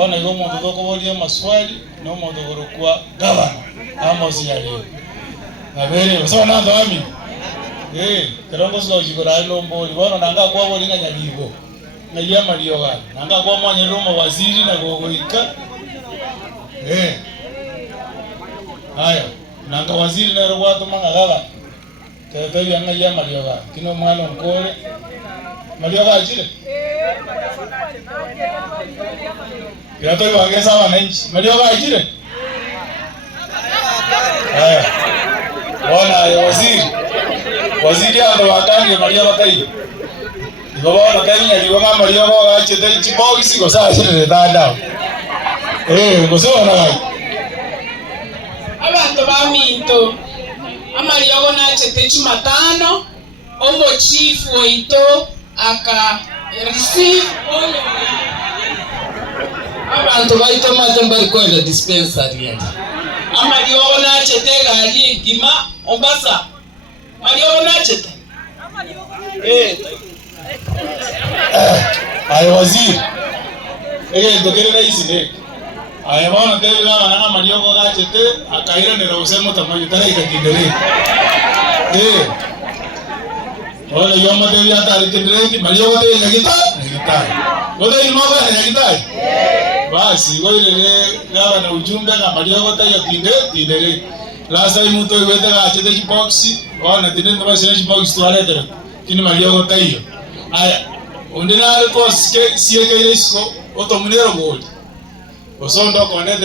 ona igo muntu tokoboria maswali no muntu gorokwa gavana ama osiyari abere so na ndo ami kerongo sio jikora lomboli bona nanga kwa boli nganya bigo ngaya malio ga nanga kwa mwanya romo waziri na gogoika haya nanga waziri na rwato mangagaga tete yanga ya malio ga kino mwana nkole malio ga jile ya to wagesa wananchi malio ga jile haya bona waziri ando wakange malio ga kai Baba Kenya liwa Mario ga chete chipoki siko saa chete dada. Ngoso na ga. Abantu baminto. Amario na chete chimatano. Omo chief oito aka receive onyo. Abantu baito matembari kwenda dispensary yati. Amario na chete gali kima Ombasa. Mario na chete. Ayo waziri ndokere na isine aya bana tebe na Mario ga chete akaira ne rose tamanyo tara ikatindere wala yoma tebe atari tindere Mario ga tebe ngita wala ino ga ngita basi wale gawa na ujumbe na Mario ga tebe tindere lasa imuto iwete ga chete chibox wana tindere no basi chibox tuale tere kini Mario ga tebe aya ondina ko siege isko otomunero ngoli osondo ko ne